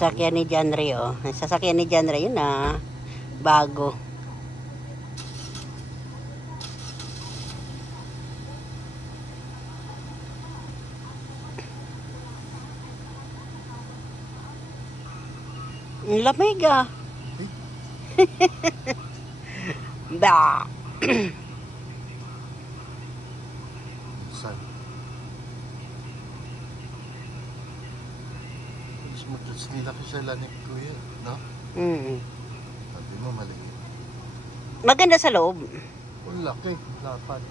Sasakyan ni John Ray, oh. Sasakyan ni John Ray, yun na. Bago. Ang lamig, ah. Ba. Saan? Mas nila ko siya lanik ko yun, no? Sabi mo maliit. Maganda sa loob. Ang laki, lapad.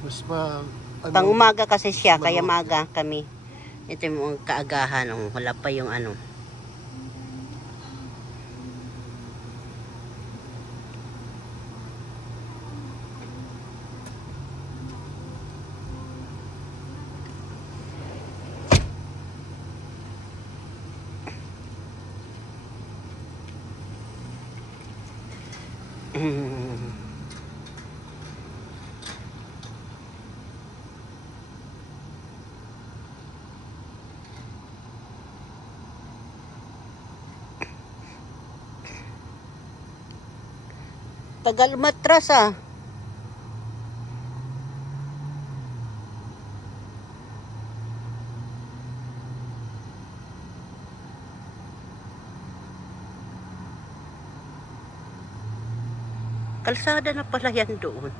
Mas ma... Ano, Pang umaga kasi siya, kaya maga kami. Ito yung kaagahan, oh. Wala pa yung ano. Tagal matras, ah. Kalsada na pala yan doon.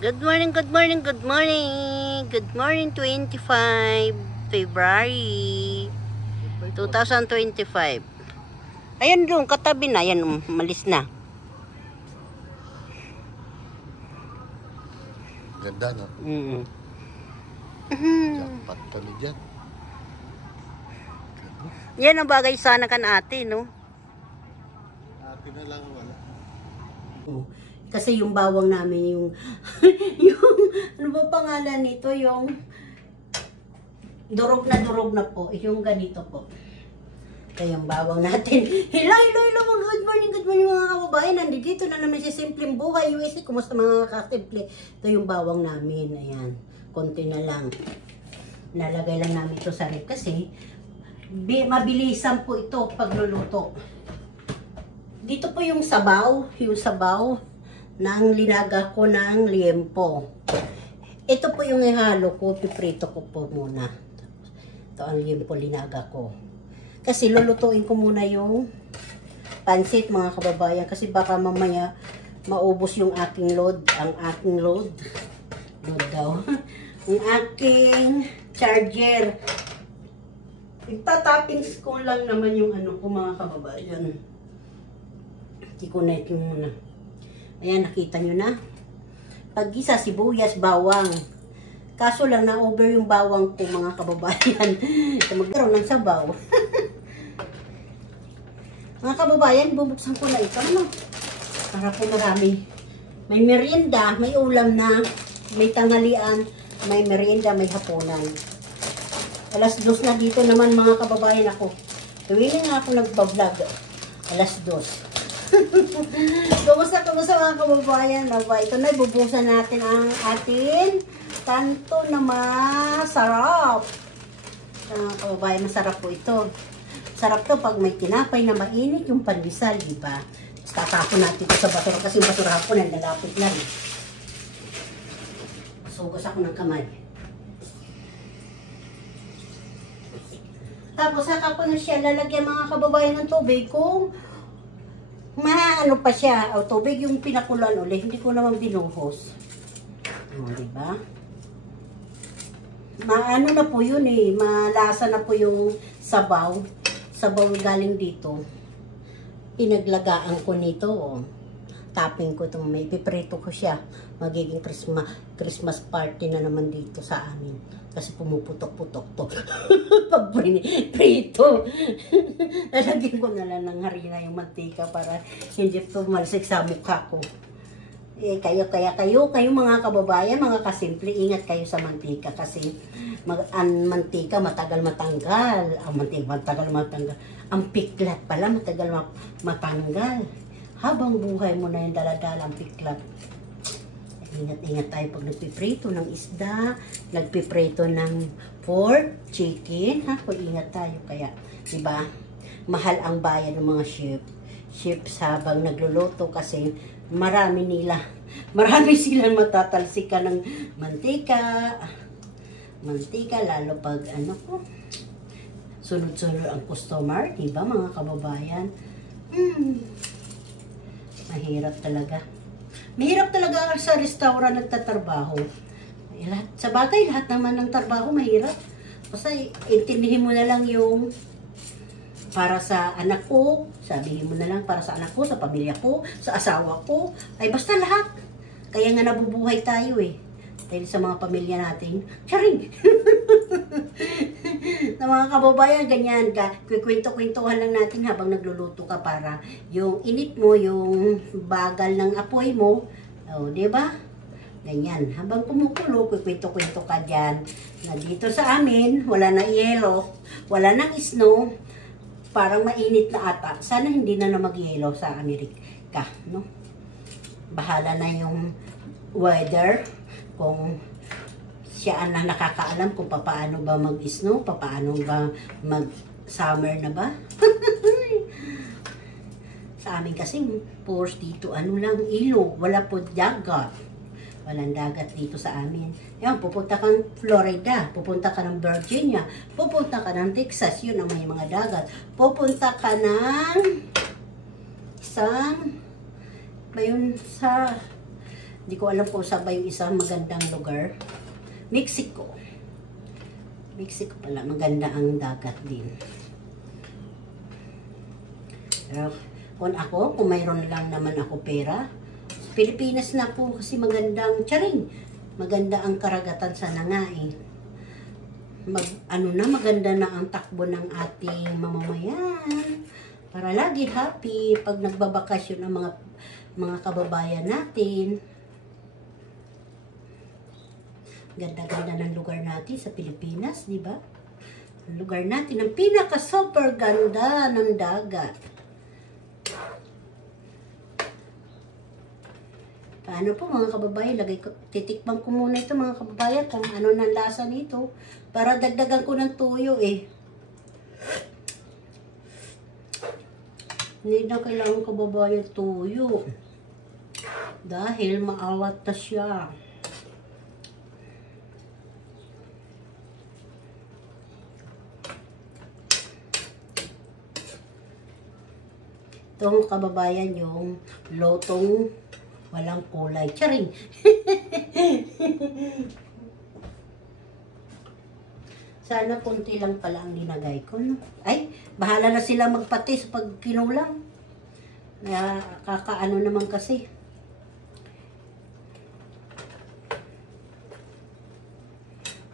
Good morning, good morning, good morning. Good morning, 25 February 2025. Ayan doon, katabi na. Ayan, malis na. Ganda, no? Jackpot kami dyan. Yan ang bagay sana kan ate, no? Ate na lang wala. Kasi yung bawang namin, yung ano ba pangalan nito, yung durog na po, yung ganito po. Kaya yung bawang natin, hello, good morning mga kababayan, nandito na naman si Simpleng Buhay USA, kumusta mga kasimple? Ito yung bawang namin, ayan, konti na lang. Nalagay lang namin ito sa rep kasi mabilisan po ito pagluluto. Dito po yung sabaw ng linaga ko ng liempo. Ito po yung ihalo ko, piprito ko po muna. Ito ang liempo linaga ko. Kasi lulutuin ko muna yung pansit mga kababayan. Kasi baka mamaya maubos yung aking load. Ang aking load daw. Ang aking charger. Itatappings ko lang naman yung ano ko mga kababayan. I-connect muna. Ayan, nakita nyo na. Pag-isa, sibuyas, bawang. Kaso lang na-over yung bawang ko mga kababayan. Magkaroon ng sabaw. Mga kababayan, bubuksan ko na ito. Ano? Para po marami. May merienda, may ulam na, may tanghalian, may merienda, may hapunan. Alas 2 na dito naman mga kababayan ako. Tuwing nga ako nagbablog. Alas 2. Kumusta mga kababayan? Ito na, ibubusan natin ang ating kanto na masarap. Mga kababayan, masarap po ito. Sarap to pag may tinapay na mainit yung pandesal, di ba? Tatapon natin ito sa basura kasi yung basura ko nandalapit na rin. Sugos ako ng kamay. Tapos saka ko na siya lalagyan mga kababayan ng tubig kung maano pa siya. O tubig yung pinakulan ulit. Hindi ko naman binuhos. O, diba? Maano na po yun eh. Malasa na po yung sabaw. Sabaw galing dito. Pinaglagaan ko nito. O. Tapping ko itong may piprito ko siya. Magiging Christmas party na naman dito sa amin. Kasi pumuputok-putok to. Pag prito. Lalagyan ko na lang ng harina yung mantika para hindi tumalsik sa mukha ko. Eh, kayo mga kababayan, mga kasimple, ingat kayo sa mantika kasi ang mantika matagal matanggal. Ang mantika matagal matanggal. Ang piklat pala matagal matanggal. Habang buhay mo na yung daladala ang piklat. Ingat-ingat tayo pag nagpiprito ng isda, nagpiprito ng pork, chicken, ha? Kung ingat tayo kaya, diba? Mahal ang bayan ng mga chips habang nagluluto kasi marami silang matatalsikan ng mantika, lalo pag sunod-sunod ang customer, diba mga kababayan? Mahirap talaga sa restaurant nagtatrabaho. Sa bagay, lahat naman ng trabaho mahirap. Kasi intindihin mo na lang yung para sa anak ko, sabihin mo na lang para sa anak ko, sa pamilya ko, sa asawa ko, ay basta lahat. Kaya nga nabubuhay tayo eh. Dahil sa mga pamilya natin, charing! Na mga kababayan, ganyan ka. Kwento-kwentuhan lang natin habang nagluluto ka para yung init mo, yung bagal ng apoy mo, diba? Ganyan. Habang kumukulo, kwento-kwento ka dyan. Na dito sa amin, wala na yelo, wala nang snow, parang mainit na ata. Sana hindi na mag-yelo sa Amerika, no? Bahala na yung weather, kung siya na nakakaalam kung paano ba mag-snow, paano ba mag-summer na ba. Sa amin kasi, pours dito, lang, ilog, wala po dagat. Walang dagat dito sa amin. Yan, pupunta kang Florida, pupunta ka ng Virginia, pupunta ka ng Texas, yun ang may mga dagat. Pupunta ka ng hindi ko alam kung saan ba yung isang magandang lugar. Mexico pala, maganda ang dagat din. Pero kung mayroon lang naman ako pera, Pilipinas na po kasi maganda ang karagatan sana nga eh. Maganda na ang takbo ng ating mamamayan. Para lagi happy pag nagbabakasyon ang mga kababayan natin. Ganda-ganda ng lugar natin sa Pilipinas, di ba? Ang lugar natin, ang pinaka-super ganda ng dagat. Paano po mga kababayan, titikman ko muna ito mga kababayan kung ano ng lasa nito para dagdagan ko ng tuyo eh. Hindi na kailangan kababayan tuyo dahil maalat na siya. Itong kababayan yung lotong walang kulay. Charing! Sana konti lang pala ang linagay ko, no? Ay, bahala na sila magpati sa pagkinulang. Kakaano naman kasi.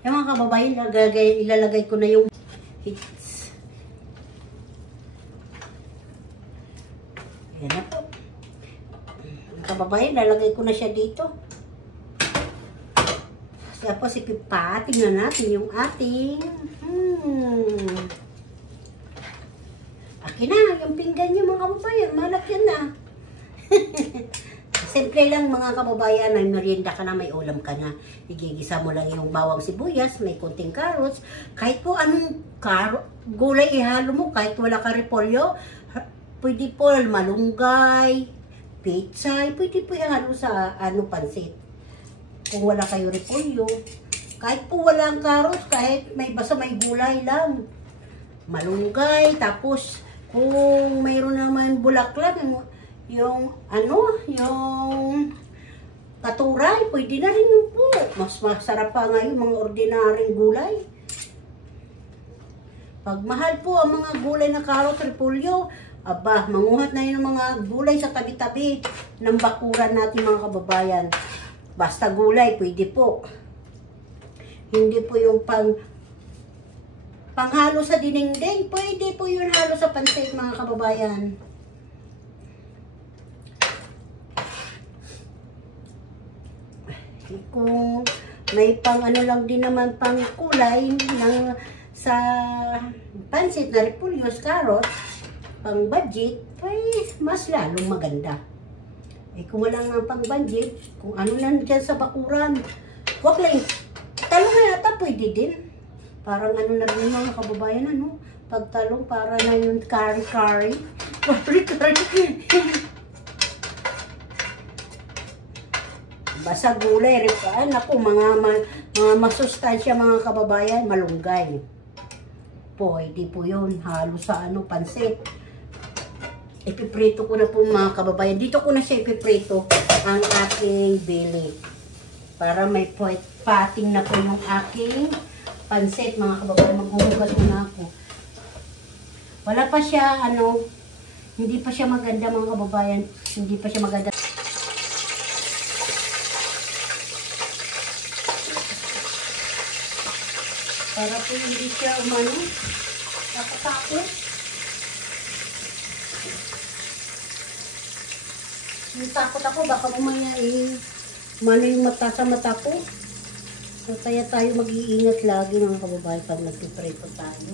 Yung mga kababayan, ilalagay ko na yung hits. Ayan na po. Kababayan, lalagay ko na siya dito. Tapos ipipating na natin yung ating akin na, yung pinggan nyo mga kababayan, malaki na. Simple lang mga kababayan, may merienda ka na, may ulam ka na. Igigisa mo lang yung bawang sibuyas, may kunting carrots, kahit po anong gulay ihalo mo, kahit wala ka repolyo, pwede po malunggay, pechay, pwede po ihalo sa pansit. Kung wala kayo repolyo, kahit po walang carrots, kahit basta may gulay lang. Malunggay, tapos kung mayroon naman bulaklak, yung katuray, pwede na rin yun po. Mas masarap pa nga yung mga ordinaryong gulay. Pag mahal po ang mga gulay na carrots, repolyo, aba, manguhat na yun ng mga gulay sa tabi-tabi ng bakuran natin mga kababayan. Basta gulay, pwede po. Hindi po yung panghalo sa dinengdeng, pwede po yun halo sa pansit mga kababayan. Kung may lang din naman pang kulay sa pansit na repolyo, carrots, pang budget, ay mas lalong maganda. Kung wala nga pang budget, kung ano lang dyan sa bakuran, wag lang, talong na yata pwede din. Parang ano na rin mga kababayan, ano? Pagtalong, para na yung kari-kari. Kari-kari. Basta gulay, naku, mga masustansya mga kababayan, malunggay. Pwede po yun, halos sa ano, pansit. Ipiprito ko na po mga kababayan. Dito ko na siya ipiprito ang aking bili. Para may pating na po yung aking pansit mga kababayan. Maghuhugas ko na ako. Wala pa siya, ano, hindi pa siya maganda mga kababayan. Hindi pa siya maganda. Para po hindi siya umano, nakatakot. Takot ako, baka umaya umano yung mata sa mata ko. So, kaya tayo mag-iingat lagi mga kababayan pag nagpiprito tayo.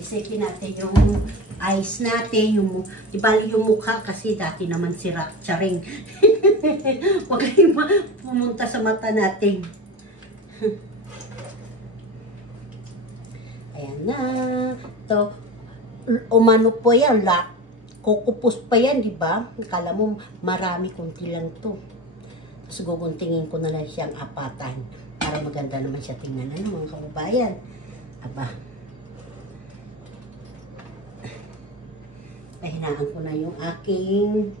Isipin natin yung eyes natin, di bali yung mukha kasi dati naman sira, charing. Huwag kayong pumunta sa mata natin. Ayan na. To, umano po yan, kukupos pa yan, di ba? Akala mo marami, kunti lang to. Tapos guguntingin ko na lang siyang apatan para maganda naman siya tingnan, ano mga kababayan. Aba. Pahinaan ko na yung aking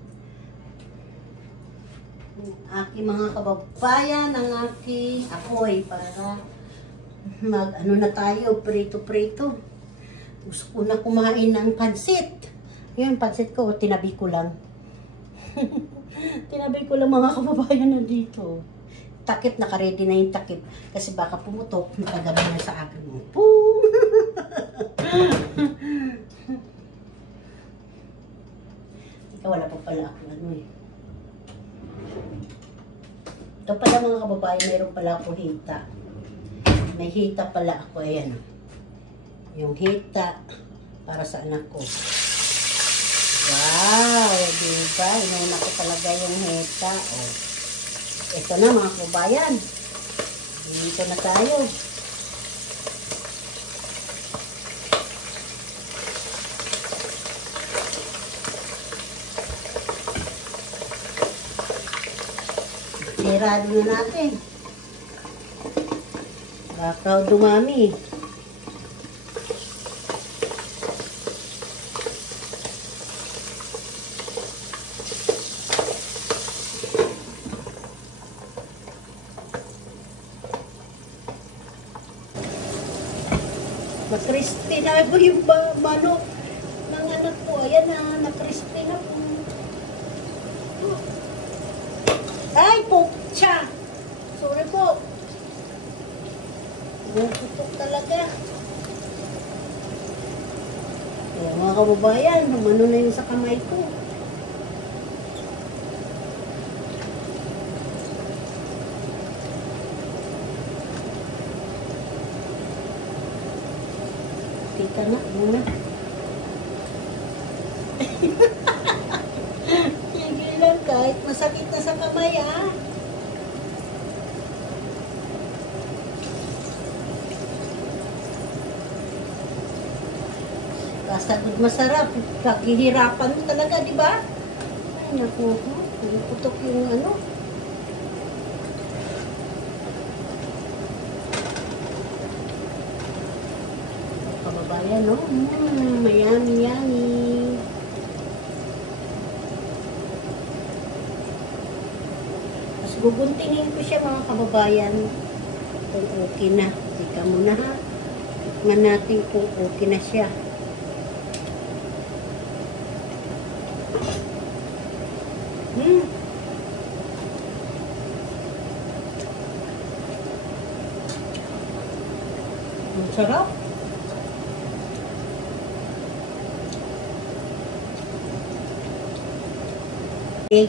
mga kababayan, ang aking apoy para ano na tayo, prito-prito. Gusto ko na kumain ng pansit. Yung pansit ko, tinabi ko lang. Tinabi ko lang mga kababayan na dito. Takip, nakaredy na yung takip. Kasi baka pumutok, nakagabi na sa akin. Boom! Wala pa pala ako ano eh. Ito pala mga kababayan, mayroon pala ako hita. May hita pala ako, ayan. Yung hita para sa anak ko. Wow, diba? Inuna ko talaga yung hita. Oh. Ito na mga kababayan. Dito na tayo. Sirado na natin. Baka dumami. Crispy na po yung manok ng anak ko. Ayan na, na-crispy na po. Ay, pokcha! Sorry po. Tutok talaga. Ayan, mga kababayan, ano na yung sa kamay ko. Tika na, muna. Tigil lang kahit masakit na sa kamay, ah. Kasagod masarap. Paghihirapan mo talaga, di ba? Ay, naku. Putok yung ano. Kababayan, no? Mayami-yami. Tapos guguntingin ko siya mga kababayan. Kung okay na. Tika muna ha. Tikman natin kung okay na siya. Ang sarap. Okay.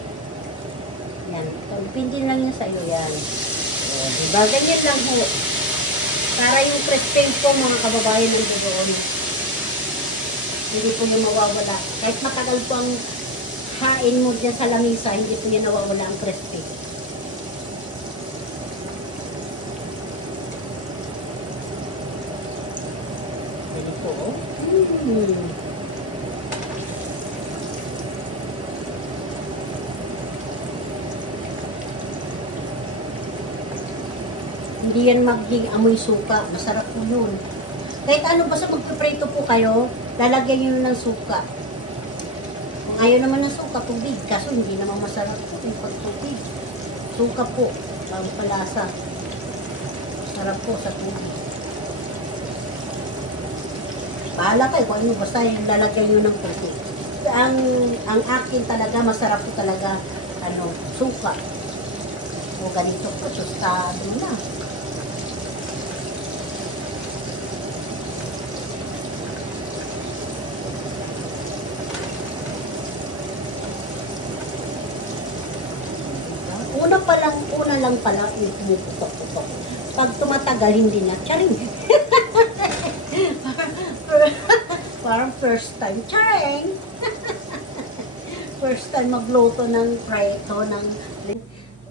Yan. Pindin lang yun sa'yo yan. O, diba? Ganyan lang ho. Para yung crispy po mga kababayan ng doon. Hindi po yung mawawala. Kahit matagal po ang hain mo dyan sa lamisa, hindi po yung nawawala ang crispy. Pili ko, oh. Mm. Hindi yan magiging amoy suka. Masarap po yun. Kahit ano, basta magpiprito po kayo, lalagyan nyo ng suka. Kung ayaw naman ng suka, tubig. Kaso hindi naman masarap po yung pagtubig. Suka po, bago palasa. Masarap po sa tubig. Bahala kayo kung ano, basta yung lalagyan nyo ng tubig. Ang akin talaga, masarap po talaga, ano, suka. O ganito po, tostado na. Una lang pala, pumuputok-putok. Pag tumatagal, hindi na. Charing! Parang first time. Charing! First time magluto ng prito, ng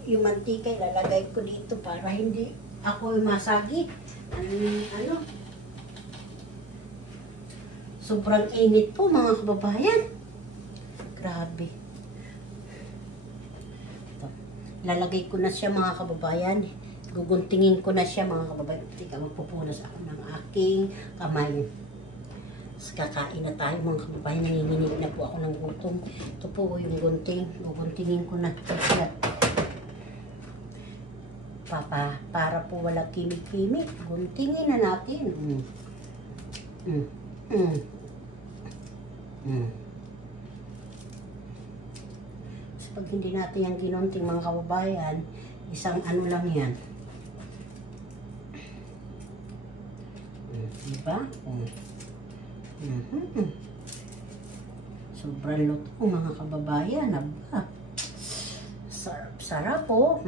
yung mantika, ilalagay ko dito para hindi ako masagi. Ano? Sobrang init po, mga kababayan. Grabe. Lalagay ko na siya, mga kababayan. Guguntingin ko na siya, mga kababayan. Tika, magpupunas ako ng aking kamay. Kakain na tayo, mga kababayan. Nanginginig na po ako ng gutom. Ito po yung gunting. Guguntingin ko na siya. Para po wala kimik-kimik. Guntingin na natin. Pag hindi natin yung ginunting, mga kababayan, isang ano lang yan. Diba? Sobrang luto, mga kababayan. Aba. Sarap po.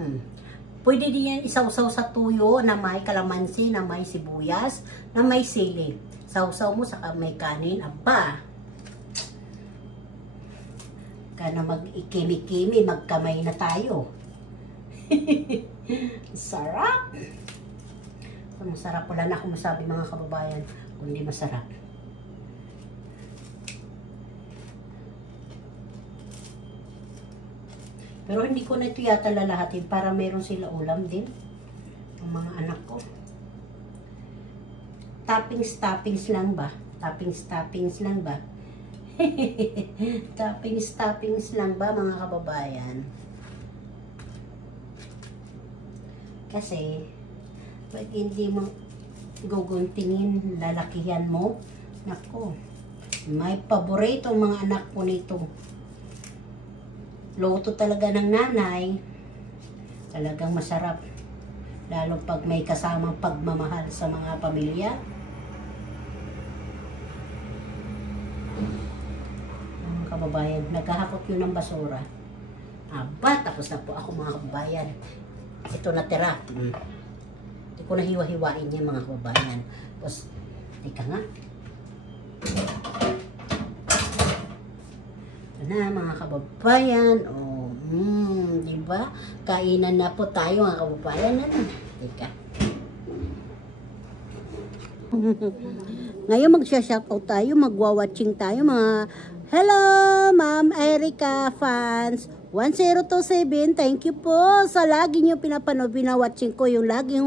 Pwede din yan isawsaw sa tuyo na may kalamansi, na may sibuyas, na may sili. Sawsaw mo sa may kanin. Aba. Na mag-ikimi-kimi, magkamay na tayo. Sarap! Masarap, wala na akong masabi, mga kababayan, kundi masarap. Pero hindi ko na ito yata lalahatin para meron sila ulam din, ang mga anak ko. Toppings lang ba? Toppings lang ba? Toppings lang ba, mga kababayan? Kasi pag hindi mo guguntingin, lalakihan mo, nako, may paborito mga anak ko nito. Luto talaga ng nanay, talagang masarap, lalo pag may kasamang pagmamahal sa mga pamilya. Kababayan, naghahakot yun ng basura. Aba, tapos na po ako, mga kababayan. Ito natira. Hindi ko na hiwa-hiwain niya, mga kababayan. Tapos, tika nga. Ito na, mga kababayan. Oh, diba? Kainan na po tayo, mga kababayan. Ano? Tika. Ngayon magsha-shoutout tayo, magwa-watching tayo, mga hello, Ma'am Erica fans 1027. Thank you po sa lagi niyo pinapanood, pinawatching ko yung lagi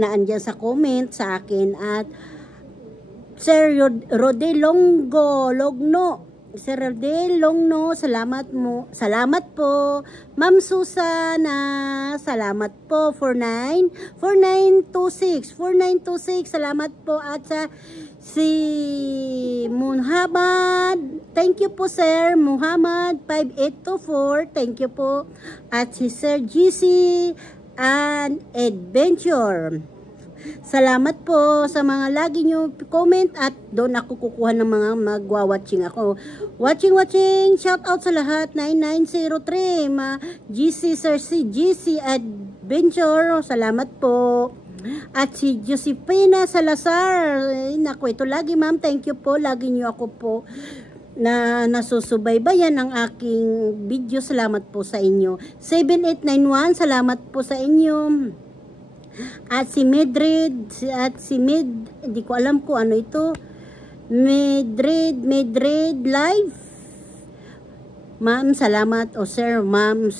na andyan sa comment sa akin. At Sir Rode Logno, Sir Rode Logno, salamat po. Ma'am Susana, salamat po. 4926, salamat po. At sa si Muhammad, thank you po Sir Muhammad 5824, thank you po. At si Sir GC and Adventure, salamat po sa mga lagi nyo comment, at doon ako kukuha ng mga magwa-watching ako. Watching, shout out sa lahat. 9903, GC Sir C, GC Adventure, salamat po. At si Josepina Salazar, naku, ito lagi ma'am, thank you po, lagi nyo ako po na nasusubaybayan ang aking video, salamat po sa inyo. 7891, salamat po sa inyo. At si Madrid, at si hindi ko alam kung ano ito. Madrid Live. Ma'am, salamat. O sir, ma'am,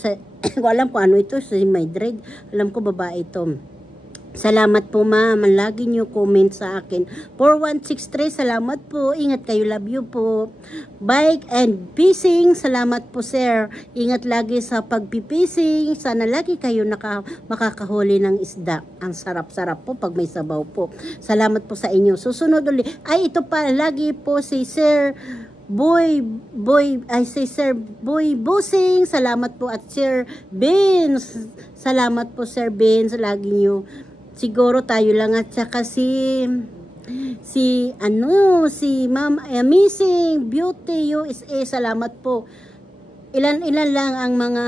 ko alam kung ano ito, si Madrid. Alam ko babae ito. Salamat po ma'am, lagi nyo comment sa akin. 4163, salamat po. Ingat kayo, love you po. Bike and fishing, salamat po sir. Ingat lagi sa pagpipising. Sana lagi kayo makakahuli ng isda. Ang sarap-sarap po pag may sabaw po. Salamat po sa inyo. Susunod ulit. Ay, ito pa, lagi po si Sir Sir Boy Busing, salamat po. At Sir Vince, salamat po Sir Vince, lagi nyo. Siguro tayo lang at saka si Ma'am Amazing Beauty USA, salamat po. Ilan lang ang mga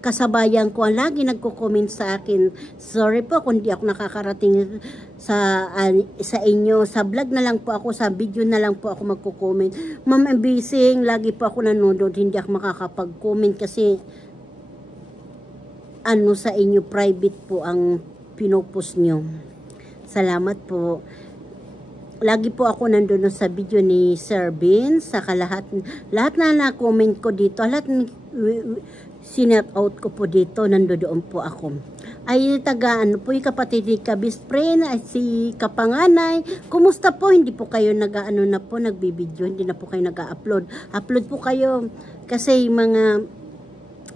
kasabayan ko ang lagi nagko-comment sa akin. Sorry po kung di ako nakakarating sa inyo. Sa vlog na lang po ako, sa video na lang po ako magko-comment. Ma'am Amazing, lagi po ako nanonood, hindi ako makakapag-comment kasi sa inyo private po ang pinopost nyo. Salamat po. Lagi po ako nandun sa video ni Sir Bin, saka lahat na na-comment ko dito, lahat sinet out ko po dito, nandoon po ako. Ay po yung kapatid ni ka-best friend, ay si kapanganay. Kumusta po? Hindi po kayo nagbibideo, hindi na po kayo nag-upload. Upload po kayo kasi mga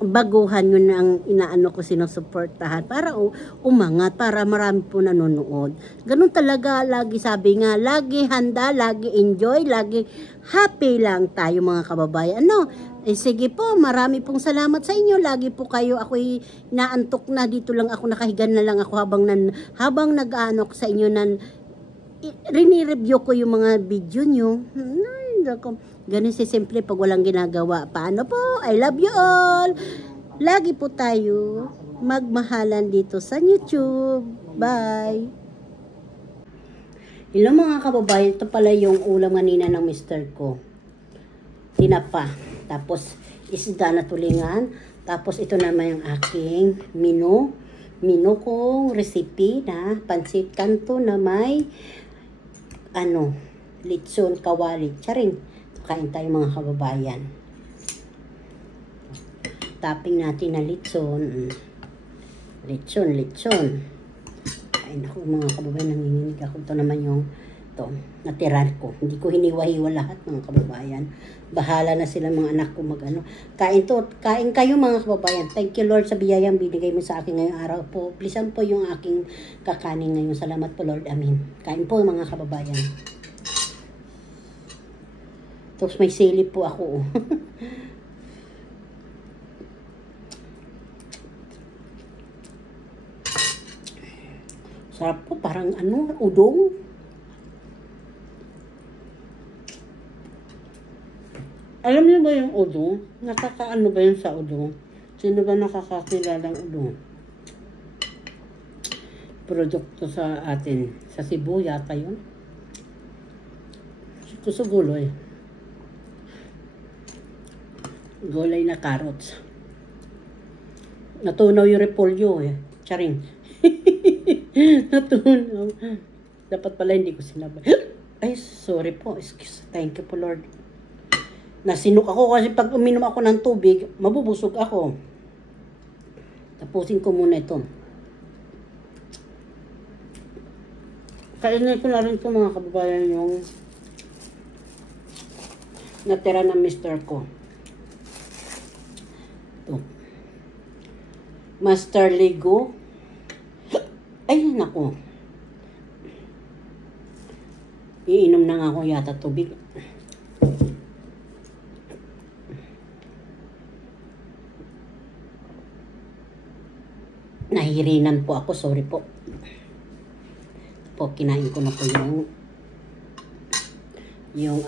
baguhan yun ang inaano ko sinusuportahan para umangat, para marami po nanonood. Ganun talaga, lagi sabi nga, lagi handa, lagi enjoy, lagi happy lang tayo mga kababayan. Sige po, marami pong salamat sa inyo. Lagi po kayo, ako'y naantok na, dito lang ako, nakahiga na lang ako habang nag-ano ko sa inyo rini-review ko yung mga video nyo. Ganun si simple pag walang ginagawa. Paano po? I love you all. Lagi po tayo magmahalan dito sa YouTube. Bye. Hello mga kababayan. Ito pala yung ulam kanina ng mister ko. Tinapa. Tapos isda na tulingan. Tapos ito naman yung aking menu kong recipe na pansit kanto na may litson kawali. Charing. Kain tayo mga kababayan. Topping natin na litson. Litson. Ay naku mga kababayan, nanginginig ako. Ito naman yung natirar ko. Hindi ko hiniwa-hiwa lahat mga kababayan. Bahala na sila mga anak ko Kain kayo mga kababayan. Thank you Lord sa biyayang binigay mo sa akin ngayong araw po. Pleasean po yung aking kakanin ngayon. Salamat po Lord. Amin. Kain po mga kababayan. Tapos may sili po ako. Sarap po, parang udong. Alam niyo ba yung udong? Nakakaano ba yun sa udong? Sino ba nakakakilalang udong? Produkto sa atin. Sa Cebu yata yun. Ito sa guloy. Gulay na carrots. Natunaw yung repolyo Charing. Natunaw. Dapat pala hindi ko sinabay. Ay, sorry po. Excuse. Thank you po Lord. Nasinok ako kasi pag uminom ako ng tubig, mabubusog ako. Tapusin ko muna ito. Kainin ko na rin ito mga kababayan yung natira ng mister ko. Master Lego. Ay, naku. Iinom na nga ako yata tubig. Nahihirinan po ako. Sorry po. Kinain ko na po yung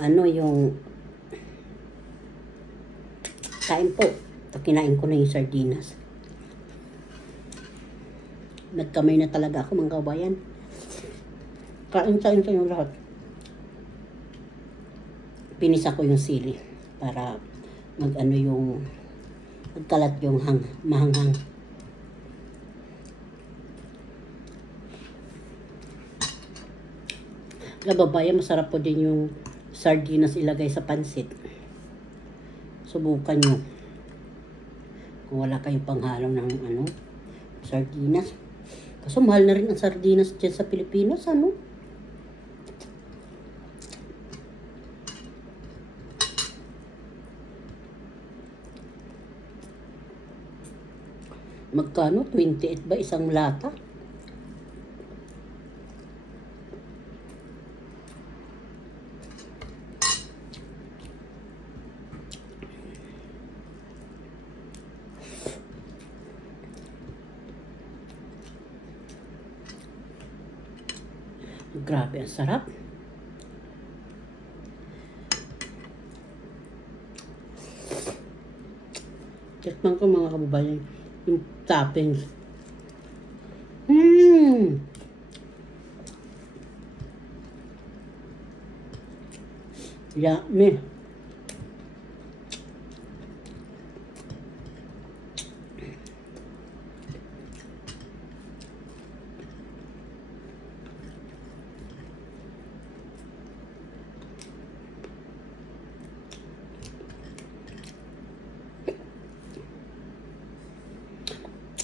kain po. Kinain ko na yung sardinas. Nagkamay na talaga ako mga kabayan. Kain kayo lahat. Pinisa ko yung sili para magkalat yung mahanghang. Kababayan, masarap po din yung sardinas ilagay sa pansit. Subukan nyo. Kung wala kayong panghalo ng sardinas. Kaso mahal na rin ang sardinas dyan sa Pilipinas, Magkano? 28 ba isang lata? Grabe, ang sarap. Tikman ko mga kababayan, yung toppings. Yummy.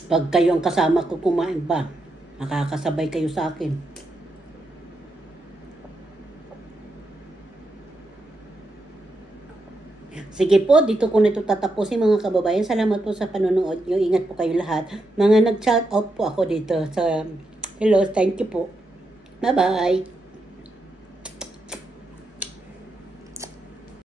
Pag kayo ang kasama ko kumain ba, makakasabay kayo sa akin. Sige po, dito ko na ito tatapusin mga kababayan. Salamat po sa panonood nyo. Ingat po kayo lahat. Mga nag-shout out po ako dito. Hello, thank you po. Bye-bye.